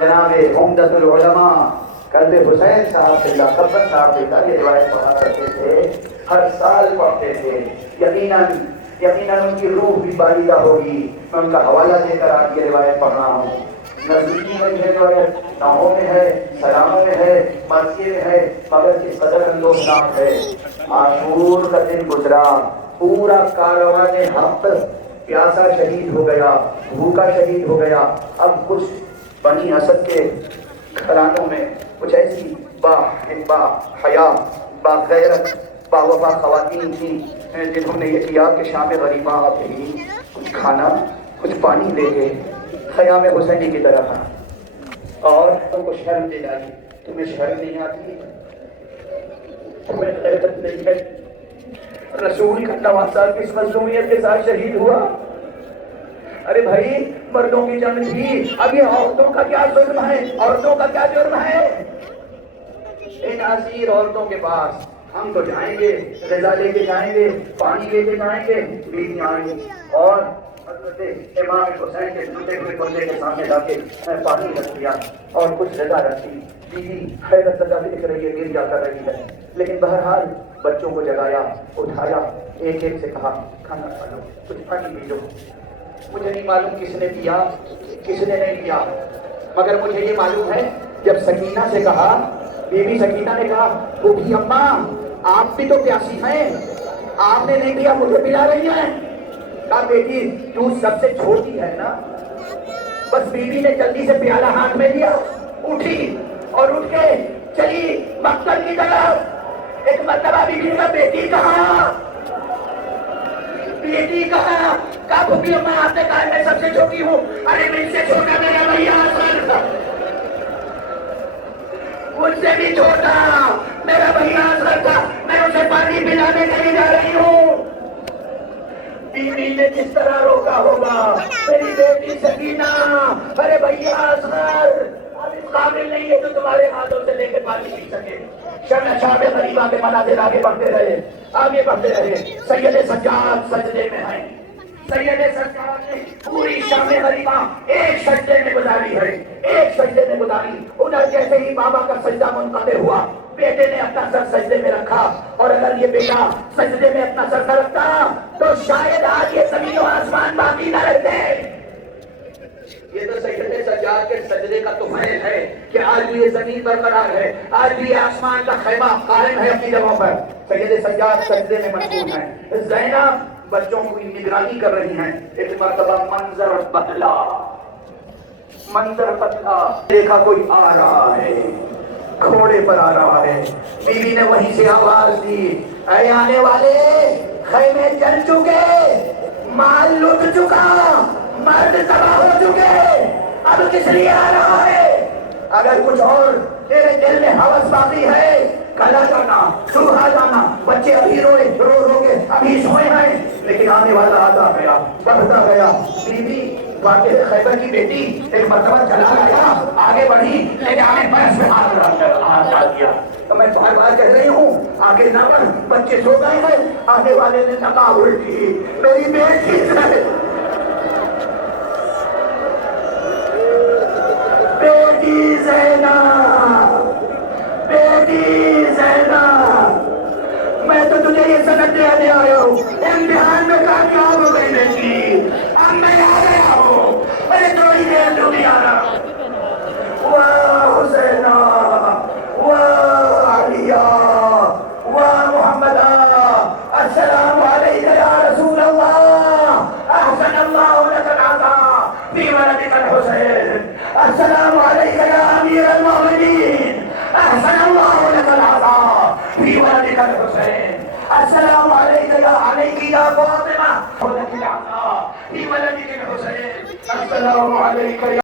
جناب عمدۃ العلماء قلب حسین صاحب سے خبر صاحب سے یہ روایت پڑھا کرتے تھے، ہر سال پڑھتے تھے۔ یقیناً ان کی روح بھی بالیدہ ہوگی۔ میں ان کا حوالہ دے کر آج یہ روایت پڑھ رہا ہوں۔ نزدیکی میں یہ روایت ناموں میں ہے، سلاموں میں ہے، مرثیے میں ہے، مگر اس قدر اندوز نام ہے۔ عاشور کا دن گزرا، پورا کاروان حق پیاسا شہید ہو گیا، بھوکا شہید ہو گیا۔ اب کچھ بنی اسد کے گھرانوں میں کچھ ایسی با حیا، با غیرت، با وفا خواتین تھیں جنہوں نے یہ کیا کہ شام غریباں آتے ہی کچھ کھانا کچھ پانی لے کے خیام حسینی کی طرف آنا اور تم کو شرم دے ڈالی۔ تمہیں شرم نہیں آتی؟ تمہیں غیرت نہیں ہے؟ رسول کا نواسا کس مظلومیت کے ساتھ شہید ہوا؟ ارے بھائی، مردوں کی جنگ تھی، اب یہ عورتوں کا کیا ظلم ہے، عورتوں کا کیا جرم ہے؟ ان عزیر عورتوں کے پاس ہم تو جائیں گے، غذا لے کے جائیں گے، پانی لے کے جائیں گے، بیویاں آئیں گی اور حضرت امام حسین کے ٹوٹے ہوئے کندھے کے سامنے لا کے پانی رکھ دیا اور کچھ غذا رکھ دی۔ بیوی حیرت زدہ دکھ رہی ہے، گریا کر رہی ہے، لیکن بہرحال بچوں کو جگایا، اٹھایا، ایک ایک سے کہا کھانا کھا لو، کچھ پانی پی لو۔ مجھے نہیں معلوم کس نے کیا کس نے نہیں کیا، مگر مجھے یہ معلوم ہے جب سکینہ سے کہا، بی بی سکینہ نے کہا بوڑھی اماں آپ بھی تو پیاسی ہیں، آپ نے نہیں دیا مجھے پلا رہی ہیں۔ کہا بیٹی تو سب سے چھوٹی ہے نا۔ بس بی بی نے جلدی سے پیالہ ہاتھ میں لیا، اٹھی اور اٹھ کے چلی مقتل کی طرف۔ ایک مرتبہ بی بی کا بیٹی کہاں، بیٹی کہاں؟ کہا بھوپی اماں آپ نے کہا میں سب سے چھوٹی ہوں۔ ارے مجھ سے چھوٹا میرا بھیا اصغر تھا، مجھ سے بھی چھوٹا میرا بھیا اصغر تھا، میں اسے پانی پلانے نہیں جا رہی ہوں۔ بیوی نے کس طرح روکا ہوگا، میری بیٹی سکینہ، ارے بھیا اصغر اب اس قابل نہیں ہے جو تمہارے ہاتھوں سے لے کے پانی پی سکے۔ شام غریبہ کے مناظر آگے بڑھتے رہے، آگے بڑھتے رہے۔ سید سجاد سجدے میں ہیں، سید سجاد نے پوری شام غریبہ ایک سجدے میں گزاری ہے، ایک سجدے میں گزاری۔ ادھر جیسے ہی بابا کا سجدہ منقطع ہوا، بیٹے نے اپنا سر سجدے میں رکھا، اور اگر یہ بیٹا سجدے میں اپنا سر نہ رکھتا تو شاید آج یہ زمین و آسمان باقی نہ رہتے۔ یہ تو سید سجاد کے سجدے کا تفیل ہے کہ آج بھی یہ زمین برقرار ہے، آج بھی یہ آسمان کا خیمہ قائم ہے اپنی جگہوں پر۔ سید سجاد سجدے میں مشغول ہیں، زینب بچوں کی نگرانی کر رہی ہیں۔ ایک مرتبہ منظر بدلا، دیکھا کوئی آ رہا ہے، گھوڑے پر آ رہا ہے۔ بیوی نے وہیں سے آواز دی، اے آنے والے، خیمے جل چکے، مال لٹ چکا، مرد تباہ ہو چکے، اب کس لیے آ رہا ہے؟ اگر کچھ اور تیرے دل میں ہوس باقی ہے، کلا جانا، سوہا جانا، بچے ابھی رو کے ابھی سوئے ہیں، لیکن آنے والا آتا گیا، بڑھتا گیا۔ بیوی واقع خیبر کی بیٹی ایک مرتبہ چلا گیا، آگے بڑھی، لیکن آگے برس میں ہاتھ ڈال دیا۔ تو میں بار بار کہہ رہی ہوں آگے نہ بڑھ، بچے سو گئے ہیں۔ آنے والے نے نقاب الٹی، میری بیٹی ہے، بیٹی زینب، بیٹی زینب، میں تو تجھے یہ سند دینے آیا ہوں، امتحان میں کامیاب ہو گئی بیٹی، اب میں آ گیا ہوں، میں تھوڑی دیر تو بھی آ رہا ہوں۔ واہ حسینہ، واہ علیہ، واہ محمدہ، السلام علیکم یا رسول اللہ، احسن اللہ لک العطا فی ولدک الحسین، السلام علیکم یا امیر المؤمنین، احسن اللہ لک العطا فی ولدک الحسین، السلام علیکم یا فاطمہ لک العطا فی ولدک الحسین، السلام علیکم